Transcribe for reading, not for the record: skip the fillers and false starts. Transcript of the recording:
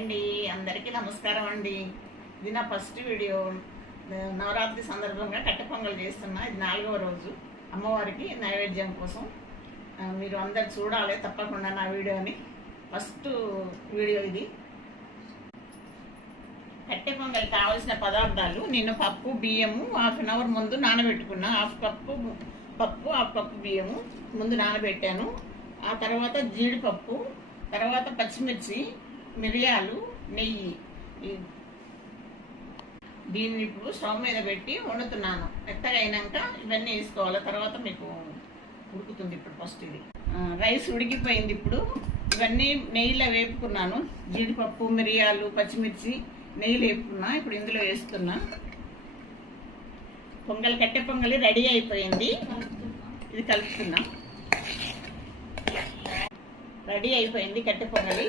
అండి, అందరికీ నమస్కారం అండి. ఇది నా ఫస్ట్ వీడియో. నవరాత్రి సందర్భంగా కట్టె పొంగల్ చేస్తున్నా. ఇది 4వ రోజు అమ్మవారికి నైవేద్యం కోసం. మీరు అందరు చూడాలి తప్పకుండా నా వీడియోని. ఫస్ట్ వీడియో ఇది. కట్టె పొంగల్ కావాల్సిన పదార్థాలు: నేను పప్పు బియ్యము హాఫ్ అన్ అవర్ ముందు నానబెట్టుకున్నా. హాఫ్ కప్పు పప్పు, హాఫ్ కప్పు బియ్యము ముందు నానబెట్టాను. ఆ తర్వాత జీడిపప్పు, తర్వాత పచ్చిమిర్చి, మిరియాలు, నెయ్యి. దీన్ని ఇప్పుడు స్టవ్ మీద పెట్టి వండుతున్నాను. మెత్తగా అయినాక ఇవన్నీ వేసుకోవాలి. తర్వాత మీకు ఉడుకుతుంది. ఇప్పుడు ఫస్ట్ ఇది రైస్ ఉడికిపోయింది. ఇప్పుడు ఇవన్నీ నెయ్యిలో వేపుకున్నాను. జీడిపప్పు, మిరియాలు, పచ్చిమిర్చి నెయ్యిలో వేపుకున్నా. ఇప్పుడు ఇందులో వేస్తున్నా. కట్టె పొంగలి రెడీ అయిపోయింది. ఇది కలుపుతున్నా. రెడీ అయిపోయింది కట్టె పొంగలి.